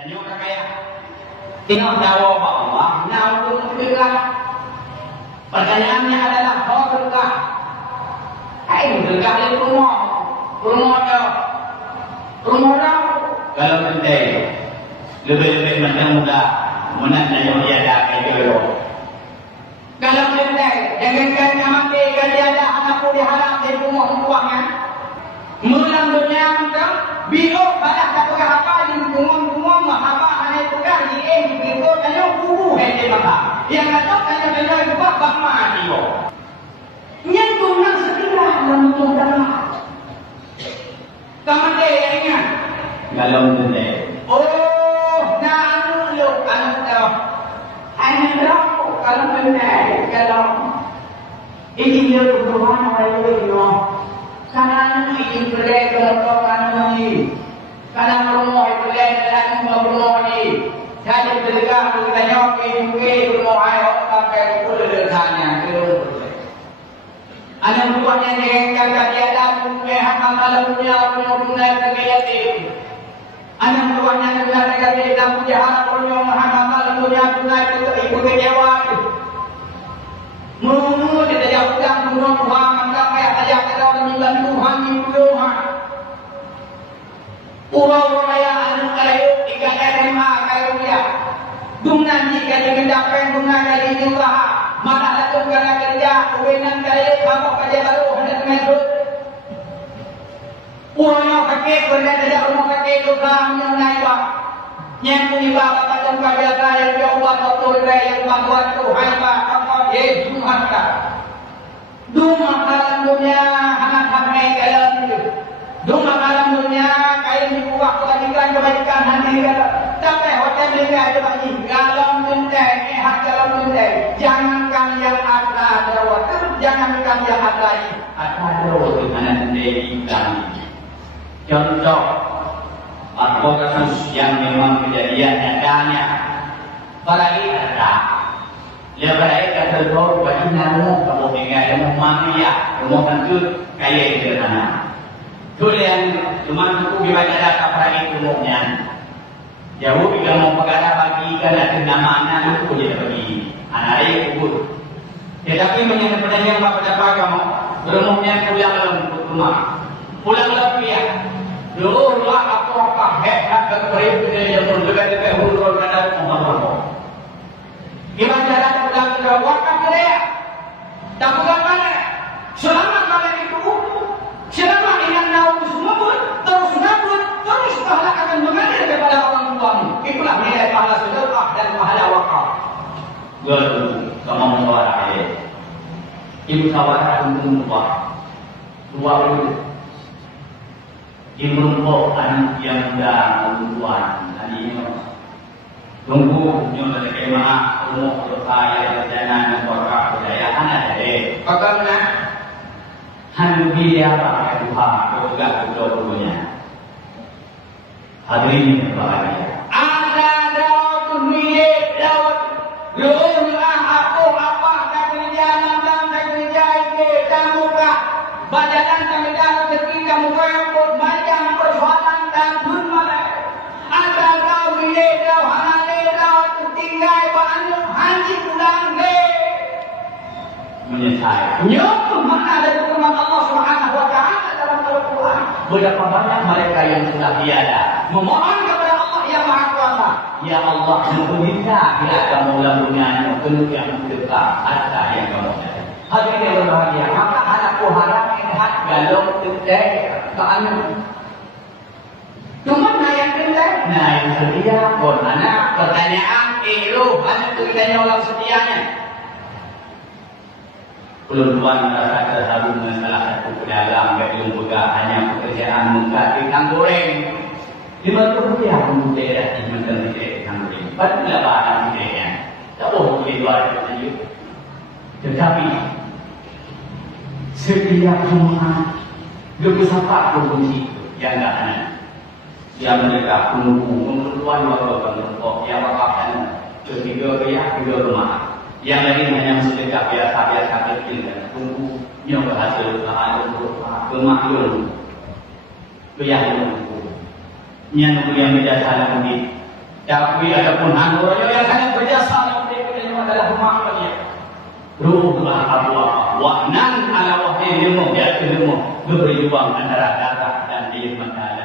Tanya orang kaya. Tengok dawa Allah, naudzubillah. Pertanyaannya adalah berkah. Hai berkah di rumah. Rumah dah. Rumah dah. Kalau penting, lebih-lebih muda. Menanya dia dah kayak gitu. Kalau penting, jangan mati kalau dia ada anak boleh harap di rumah tuannya. Mulam dunia macam biok balas tak apa di rumah apa hanya tukar di begitu tanya guru hanya maka yang ada tanya itu bab mati yo yang guna segera langsung dalam kamu yang ingat kalau dunia oh nah lu anu hanya berapa kalau dunia kalau ini dia berdoa oleh Allah karena ini boleh berdoa ini karena rumah itu lain rumah ini jadi ketika kita nyoki rumah ayo sampai kulit tanya ke anak buahnya yang dia ada punya hak malamnya punya kegiatan anak buahnya dia punya hak punya malamnya punya ibu kejawab mulu kita jauhkan rumah Tuhan maka kayak saja kita menyembah Tuhan di Tuhan. Orang-orang yang anu kayu tiga SMA kayu dia. Dungan jika digendapen dungan kali nyembah. Mana ada tunggal kerja kewenan kali kamu kerja baru hendak menurut. Orang yang pakai kerja tidak rumah pakai tukang mengenai bak. Yang punya bapak pada kerja kaya jawab betul yang bahwa Tuhan apa Yesus maka. Duma kalam dunia anak hamil kalam itu. Duma kalam dunia kain dibuat kebaikan hati kita. Tapi hotel mereka ada bagi kalam dunia hak kalam dunia. Jangankan yang ada waktu, jangankan yang ada waktu mana dunia kami. Contoh atau kasus yang memang kejadian nyatanya. Apalagi ada. Ya baik kata kau bagi namu kamu tinggal yang mafia, kamu kentut kaya di sana. Tu yang cuma tu gimana ada kapal itu muknya. Jauh kita mau perkara bagi kan nama anak itu dia bagi anak dia kubur. Tetapi menyangkut yang apa kamu berumumnya pulang dalam rumah, pulang lebih ya. Dulu lah apa hebat keperibadian yang berdekat huruf dan umur. Gimana cara kita wakaf dia? Tak bukan mana? Selama kalian itu selama ingin nahu semua pun terus nabut, terus pahala akan mengalir kepada orang tuamu. Itulah nilai pahala sedekah dan pahala wakaf. Betul, kamu menguara dia. Ibu sawara untuk dua dulu. Ibu anak yang muda tuan tadi tunggu nyoba kemana umur berkaya perjalanan berkah budaya anak jadi bagaimana handubi apa Tuhan juga kedua-duanya hadirin berbahagia ada daud milik daud lulah aku apa kerjaan dan kerja itu kamu kah bajalan kami dalam ketika muka yang macam persoalan dan dunmala ada daud milik daud tinggal banu haji pulang ke menyesal. Nyok mana ada firman Allah Subhanahu wa taala dalam Al-Qur'an. Berapa banyak mereka yang sudah tiada memohon kepada Allah yang Maha Kuasa. Ya Allah, meminta bila kamu lamunnya penuh yang dekat harta yang kamu ada. Hadirin yang berbahagia, maka anakku harap lihat galong tendai ke anu. Cuma yang tendai, yang setia pun anak pertanyaan lu hanya itu ditanya orang setianya. Peluang merasa terharu dengan salah satu pedagang yang juga hanya pekerjaan muka ikan goreng. 50 rupiah untuk daerah di Menteri ikan goreng. Padahal barang idenya. Tak boleh luar itu. Tetapi setiap Jumat lebih sampai provinsi yang tak ada. Yang mereka menunggu tuan waktu yang wakafkan ketiga rumah. Yang lain hanya sedekah biasa kecil dan tunggu yang berhasil kemakmur yang beda salah mungkin Tapi adapun hanura yang hanya berjasa mereka adalah makhluk dia. Ruhlah Allah wa nan ala wahyi ilmu ya ilmu berjuang antara darah dan diri manusia.